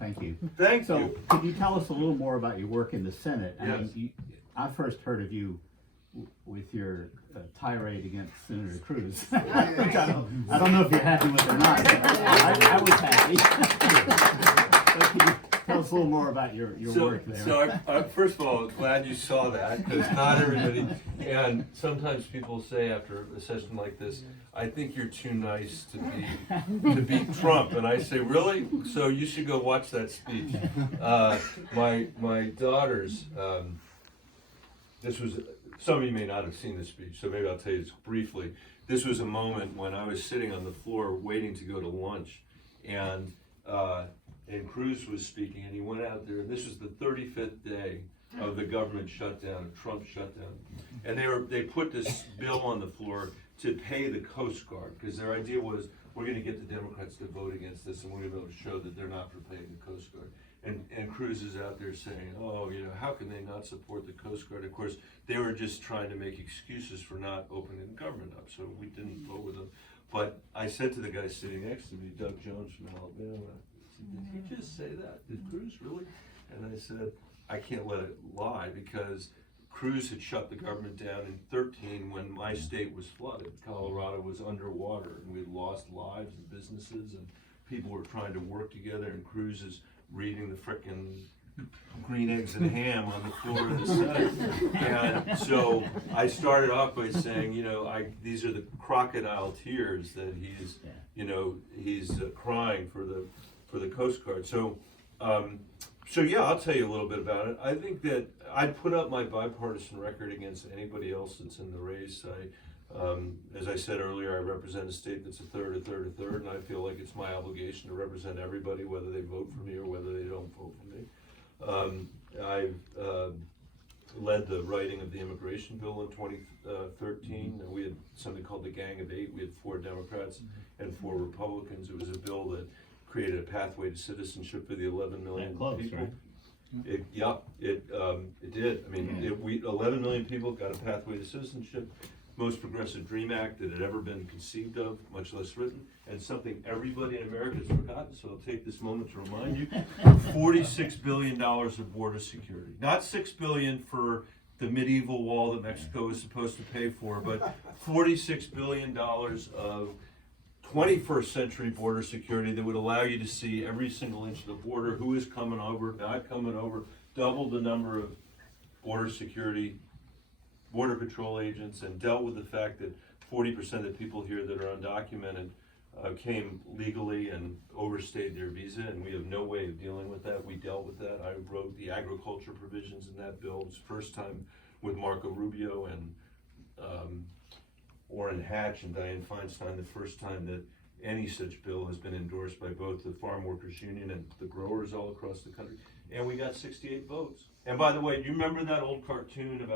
Thank you. Thank So, you. could you tell us a little more about your work in the Senate? Yes. I first heard of you with your tirade against Senator Cruz. Which I don't know if you're happy with it or not. But I was happy. So could you tell us a little more about your work there? So I'm first of all glad you saw that, because not everybody, and sometimes people say after a session like this, I think you're too nice to beat Trump, and I say, really? So you should go watch that speech. My daughters, this was, some of you may not have seen the speech, so maybe I'll tell you this briefly. This was a moment when I was sitting on the floor waiting to go to lunch, and Cruz was speaking, and he went out there, and this was the 35th day of the government shutdown, of Trump's shutdown, and they put this bill on the floor to pay the Coast Guard, because their idea was, we're going to get the Democrats to vote against this, and we're going to be able to show that they're not for paying the Coast Guard. And Cruz is out there saying, oh, how can they not support the Coast Guard? Of course, they were just trying to make excuses for not opening the government up, so we didn't vote with them. But I said to the guy sitting next to me, Doug Jones from Alabama, I said, did he just say that? Did Cruz really? And I said, I can't let it lie, because Cruz had shut the government down in 2013 when my state was flooded. Colorado was underwater, and we had lost lives and businesses, and people were trying to work together, and Cruz is reading the frickin' green eggs and ham on the floor of the Senate. And so I started off by saying, these are the crocodile tears that he's crying for the Coast Guard. So yeah, I'll tell you a little bit about it. I think that I'd put up my bipartisan record against anybody else that's in the race. As I said earlier, I represent a state that's a third, and I feel like it's my obligation to represent everybody, whether they vote for me or whether they don't vote for me. I've led the writing of the immigration bill in 2013. We had something called the Gang of Eight. We had 4 Democrats and 4 Republicans. It was a bill that created a pathway to citizenship for the 11 million people. Right? It did. I mean, 11 million people got a pathway to citizenship. Most progressive dream act that had ever been conceived of, much less written, and something everybody in America has forgotten, so I'll take this moment to remind you, $46 billion of border security. Not $6 billion for the medieval wall that Mexico is supposed to pay for, but $46 billion of 21st century border security that would allow you to see every single inch of the border, who is coming over, not coming over, double the number of border security, border patrol agents, and dealt with the fact that 40% of the people here that are undocumented came legally and overstayed their visa, and we have no way of dealing with that. We dealt with that. I wrote the agriculture provisions in that bill. It was the first time with Marco Rubio and Orrin Hatch and Dianne Feinstein, the first time that any such bill has been endorsed by both the Farm Workers Union and the growers all across the country. And we got 68 votes. And by the way, do you remember that old cartoon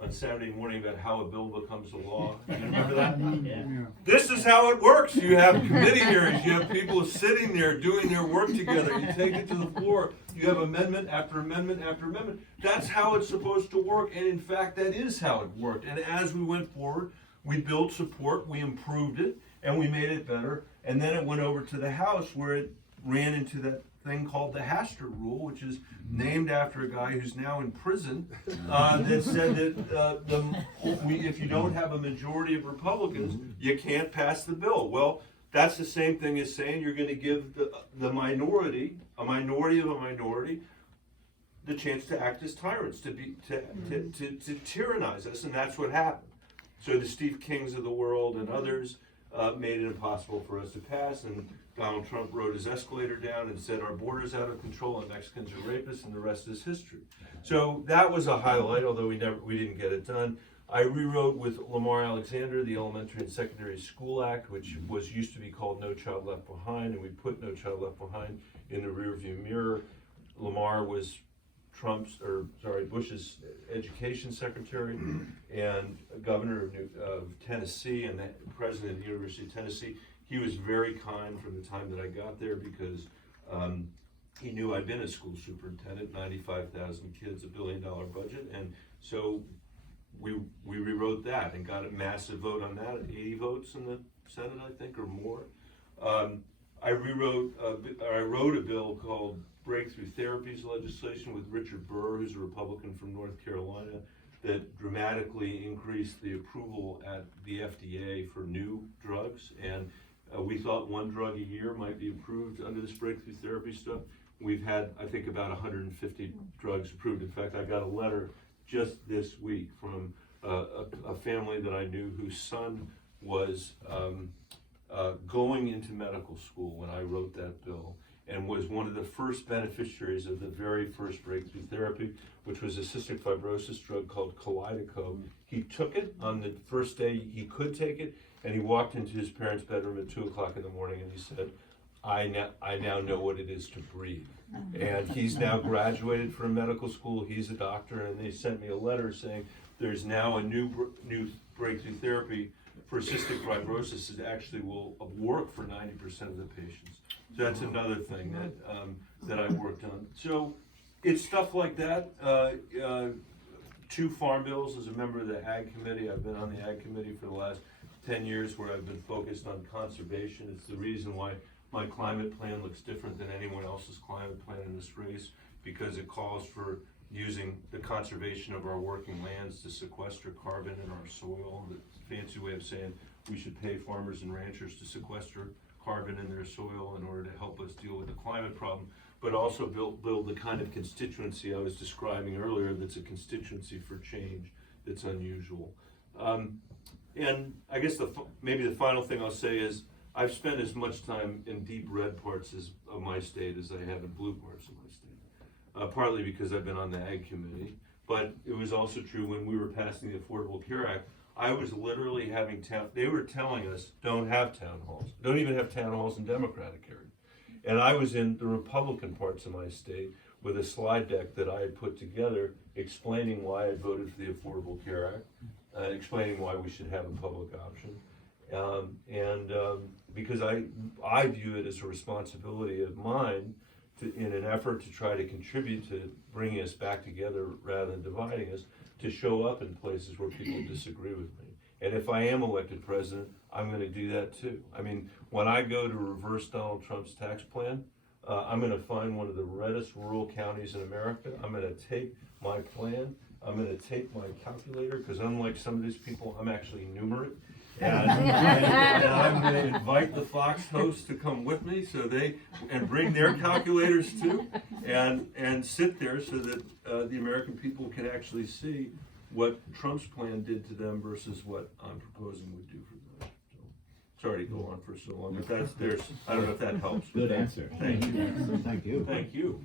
on Saturday morning about how a bill becomes a law? Do you remember that? Yeah. This is how it works. You have committee hearings. You have people sitting there doing their work together. You take it to the floor. You have amendment after amendment after amendment. That's how it's supposed to work. And in fact, that is how it worked. And as we went forward, we built support, we improved it, and we made it better. And then it went over to the House, where it ran into that thing called the Hastert Rule, which is named after a guy who's now in prison, that said that if you don't have a majority of Republicans, you can't pass the bill. Well, that's the same thing as saying you're going to give the minority, a minority of a minority, the chance to act as tyrants, to tyrannize us, and that's what happened. So the Steve Kings of the world and others made it impossible for us to pass, and Donald Trump rode his escalator down and said our border's out of control and Mexicans are rapists, and the rest is history. So that was a highlight, although we didn't get it done. I rewrote with Lamar Alexander the Elementary and Secondary School Act, which used to be called No Child Left Behind, and we put No Child Left Behind in the rearview mirror. Lamar was Bush's education secretary and governor of Tennessee and the president of the University of Tennessee. He was very kind from the time that I got there, because he knew I'd been a school superintendent, 95,000 kids, $1 billion budget, and so we rewrote that and got a massive vote on that, 80 votes in the Senate, I think, or more. I wrote a bill called Breakthrough Therapies legislation with Richard Burr, who's a Republican from North Carolina, that dramatically increased the approval at the FDA for new drugs. And we thought one drug a year might be approved under this breakthrough therapy stuff. We've had, I think, about 150 drugs approved. In fact, I got a letter just this week from a family that I knew whose son was going into medical school when I wrote that bill, and was one of the first beneficiaries of the very first breakthrough therapy, which was a cystic fibrosis drug called Kalydeco. He took it on the first day he could take it, and he walked into his parents' bedroom at 2 o'clock in the morning and he said, I now know what it is to breathe. And he's now graduated from medical school, he's a doctor, and they sent me a letter saying there's now a new breakthrough therapy for cystic fibrosis that actually will work for 90% of the patients. So that's another thing that I worked on. So it's stuff like that. 2 farm bills as a member of the Ag Committee. I've been on the Ag Committee for the last 10 years where I've been focused on conservation. It's the reason why my climate plan looks different than anyone else's climate plan in this race, because it calls for using the conservation of our working lands to sequester carbon in our soil. The fancy way of saying we should pay farmers and ranchers to sequester carbon in their soil in order to help us deal with the climate problem, but also build the kind of constituency I was describing earlier that's a constituency for change that's unusual. And I guess maybe the final thing I'll say is I've spent as much time in deep red parts of my state as I have in blue parts of my state, partly because I've been on the Ag Committee, but it was also true when we were passing the Affordable Care Act. I was literally having they were telling us, don't have town halls. Don't even have town halls in Democratic areas. And I was in the Republican parts of my state with a slide deck that I had put together explaining why I voted for the Affordable Care Act, explaining why we should have a public option. Because I view it as a responsibility of mine in an effort to try to contribute to bringing us back together rather than dividing us, to show up in places where people disagree with me. And if I am elected president, I'm going to do that too. I mean, when I go to reverse Donald Trump's tax plan, I'm going to find one of the reddest rural counties in America. I'm going to take my plan. I'm going to take my calculator, because unlike some of these people, I'm actually numerate. And I'm going to invite the Fox hosts to come with me and bring their calculators too, and sit there so that the American people can actually see what Trump's plan did to them versus what I'm proposing would do for them. So, sorry to go on for so long, but I don't know if that helps. Good answer. Thank you. Thank you. Thank you.